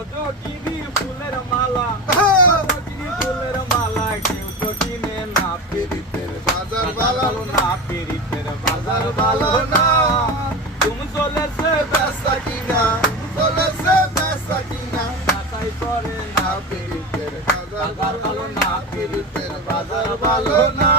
কিনি ফুলের মালা কিনি ফুলের মালা কেউ তো কিনে না পিরিতের বাজার ভালো না পিরিতের বাজার ভালো না তুমি চলেছে বেচা কিনা চলেছে বেচা কিনা তাই করে না পিরিতের বাজার ভালো না পিরিতের বাজার ভালো না